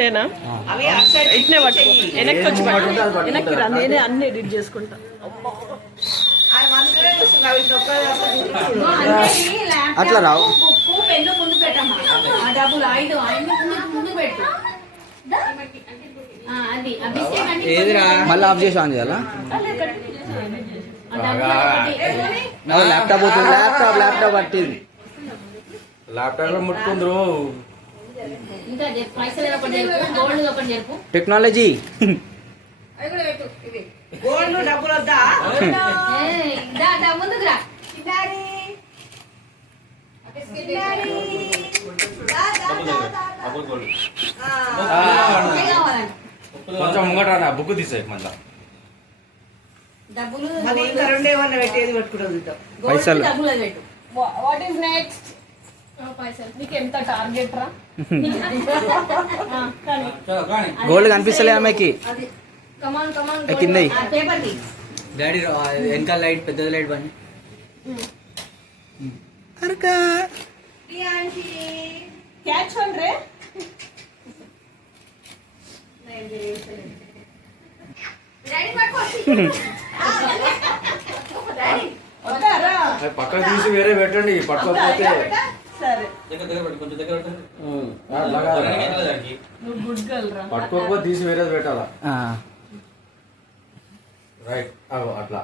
చేయనా ఇట్నే పట్టు వెనక్కి వచ్చి వెనక్కి రా నేనే అన్ని ఎడిట్ చేసుకుంటా అట్లా రావు పెన్ను ముందు పెట్టమ్మా డబ్బులు 5 ముందు పెట్టు మళ్ళీ ఆఫ్ చేసి ఆన్ చేయాలా ల్యాప్టాప్ అవుతుంది ల్యాప్టాప్ పట్టింది ల్యాప్టాప్ లో ముట్టుకుందరు టెక్నాలజీ గోల్డ్ డబ్బులు వద్దా ముందుకు రా కొంచెం ముంగట బుక్ తీసేయి మళ్ళా డబ్బులు ఏమన్నా పెట్టేది పట్టుకుంటాం పైసలు వాట్ ఈస్ నెక్స్ట్ పైసలు నీకు ఎంత టార్గెట్ రా గోల్డ్ కనిపిస్తలే ఆమెకి కింద డాడీ వెనకాల లైట్ పెద్దది లైట్ బండి క్యాచ్ వన్ రే పక్కన తీసి వేరే పెట్టండి పట్టుకోకపోతే పట్టుకోకపోతే తీసి వేరేది పెట్టాలా రైట్ అట్లా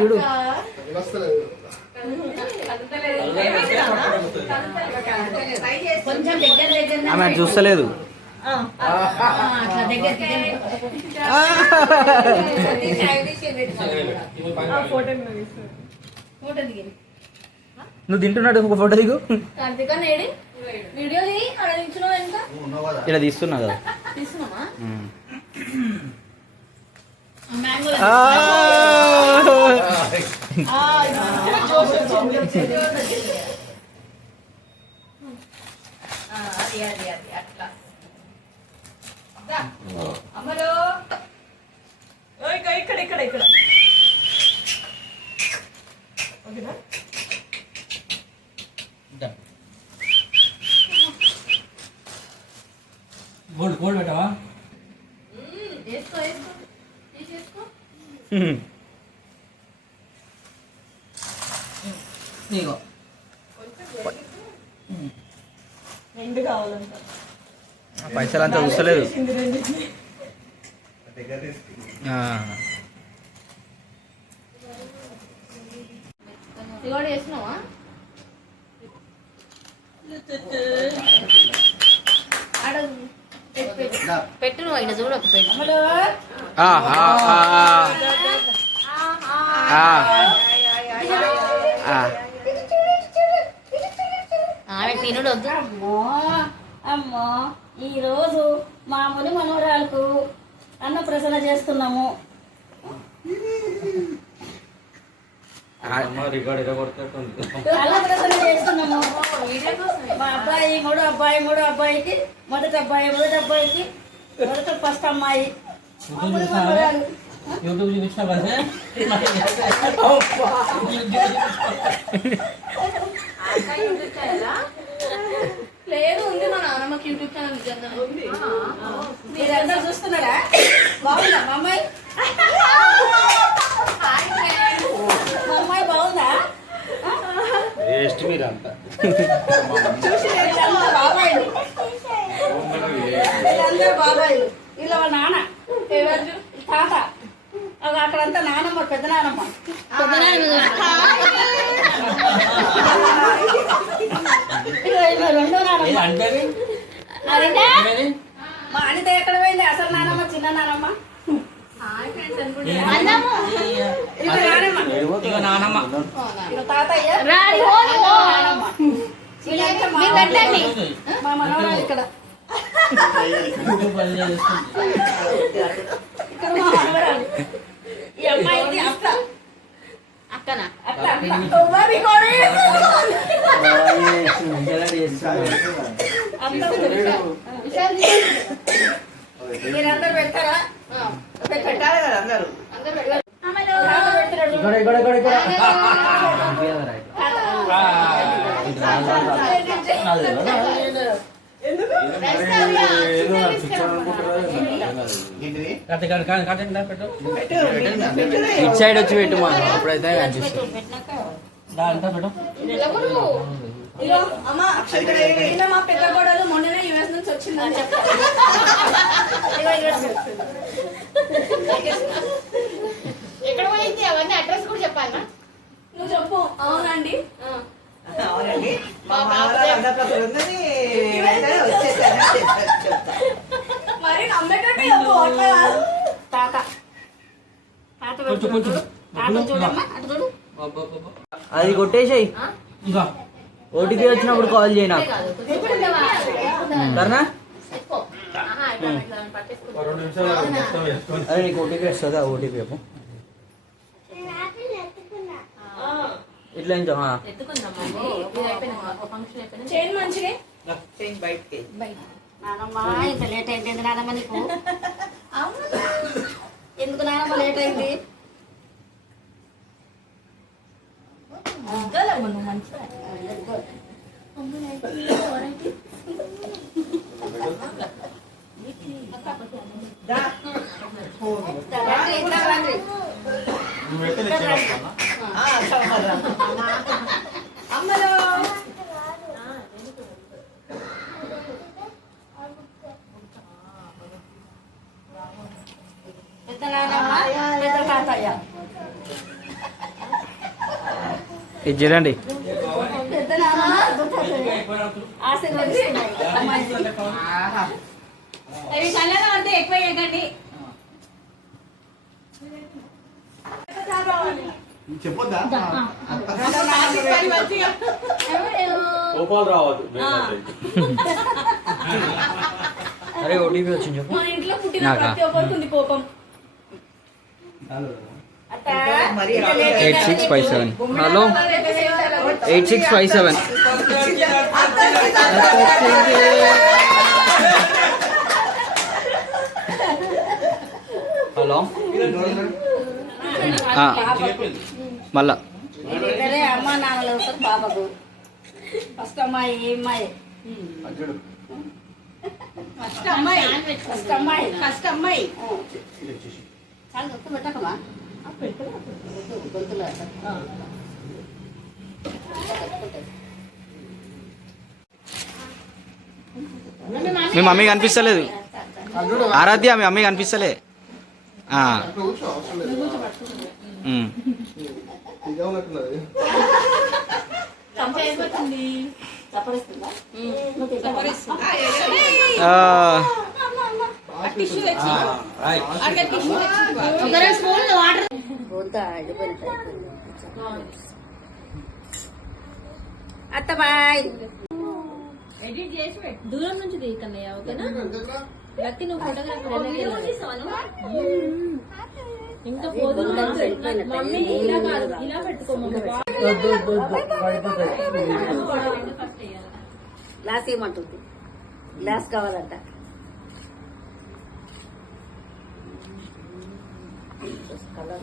చూడు ఆమె చూస్తలేదు నువ్వు తింటున్నాడు ఒక ఫోటో దిగు ఇలా తీస్తున్నా కదా ఇక్కడ ఇక్కడ ఇక్కడ ఓకేనా గోల్డ్ గోల్డ్ పెట్టవా నీకో రెండు కావాలంట పైసలు అంతా చూస్తలేదు వేసినావా పెట్టు నువ్వు అయినా చూడు ఒక పెట్టు ఆమె తినుడు వద్దు అమ్మో ఈరోజు మా ముని మనోరాలకు అన్నప్రసన్న చేస్తున్నాము. అన్నప్రసన్న చేస్తున్నాము. మా అబ్బాయి మూడో అబ్బాయికి మొదటి అబ్బాయికి ఫస్ట్ అమ్మాయి యూట్యూబ్ చూపించిన కదా లేదు ఉంది మా నాన్నమ్మకి యూట్యూబ్ ఛానల్ మీరందరూ చూస్తున్నారా? బాగుందా మా అమ్మాయి? మా అమ్మాయి బాగుందా? బాబాయిలు వీళ్ళందరూ బాబాయిలు. వీళ్ళ వాళ్ళ నాన్న తాత అక్కడంతా నానమ్మ పెద్ద నానమ్మ రెండో నానమ్మ. మా అనిత ఎక్కడ పోయింది? అసలు నానమ్మ చిన్న నానమ్మ తాతయ్య నానమ్మ మా మనవరాలు ఇక్కడ ఇక్కడ మా మనవరాలు. ఈ అమ్మాయికి అక్క అక్కనా మీరందరూ పెడతారా? పెట్టాలి కదా అందరూ. ఎందుకు ఏదో నాకు పిచ్చర్ అనుకుంటారా? ఇటు సైడ్ వచ్చి పెట్టు మా అప్పుడైతే కనిపిస్తుంది. ఇగో అమ్మ ఈమె మా పెద్ద కోడలు మొన్ననే యుఎస్ నుంచి వచ్చిందని చెప్పారు. ఎక్కడ పోయింది అవన్నీ అడ్రస్ కూడా చెప్పాలనా? నువ్వు చెప్పు. అవునండి. అవునండి మా మామగారు అన్నప్పుడు ఉన్నది వెంటనే వచ్చేసాను చెప్తా. మరి నమ్మేటట్టు చెప్పు. అట్లా కాదు. తాత తాత పెడుతున్నాడు. తాత చూడమ్మా అటు చూడు. అది కొట్టేసాయి. ఓటీపీ వచ్చినప్పుడు కాల్ చేయి నాకు. సరేనా? ఒక 2 నిమిషాలు మొత్తం వేసుకొని అదే నీకు ఓటీపీ వస్తుందా? ఓటీపీ చెప్పు. ఇట్లా ఇంచో చైన్ మంచిగా బయటకి నానమ్మ ఇంత లేట్ అయింది నానమ్మ నీకు. ఎందుకు నానమ్మ లేట్ అయింది? నువ్వు మంచిగా నువ్వైతే నేను చేస్తాను. అమ్మలో పెద్ద నానమ్మ పెద్ద తాతయ్య. ఇది చూడండి. పెద్ద నానమ్మ ఆశీర్వదిస్తున్నాయి అమ్మాయికి. అవి చల్లగా పడితే ఎక్కువ వేయకండి. చెప్పొద్దా? మంచిగా కోపాలు రావద్దు. అరే ఓటీపీ వచ్చింది చెప్పు. మన ఇంట్లో పుట్టిన నాకా? ప్రతి ఒక్కరికి ఉంది కోపం. అత్త మరి 8657. హలో 8657. హలో మళ్ళా ఇద్దరే అమ్మ నాన్నలు వస్తారు పాపకు. ఫస్ట్ అమ్మాయి ఏ అమ్మాయి? ఫస్ట్ అమ్మాయి ఫస్ట్ అమ్మాయి. ఫస్ట్ అమ్మాయి చాలా గుర్తు పెట్టకమా గొంతులో. మీ మమ్మీ కనిపిస్తలేదు. ఆరాధ్య మీ మమ్మీ కనిపిస్తలే. చంపేస్తుంది. చప్పరిస్తుందా? టిష్యూ తెచ్చి అక్కడ టిష్యూ తెచ్చి ఒక 2 స్పూన్లు వాటర్. గొంత ఎండిపోయినట్టు అయిపోయింది. అత్త బాయ్. ఎడిట్ చేసి పెట్టు. దూరం నుంచి తీయకన్నయ్య ఓకేనా? లక్కి నువ్వు ఫోటోగ్రాఫర్ ఇంకా పోదు. మమ్మీ ఇలా కాదు ఇలా పెట్టుకో మమ్మీ. గ్లాస్ ఏమంటుంది? గ్లాస్ కావాలంట. కలర్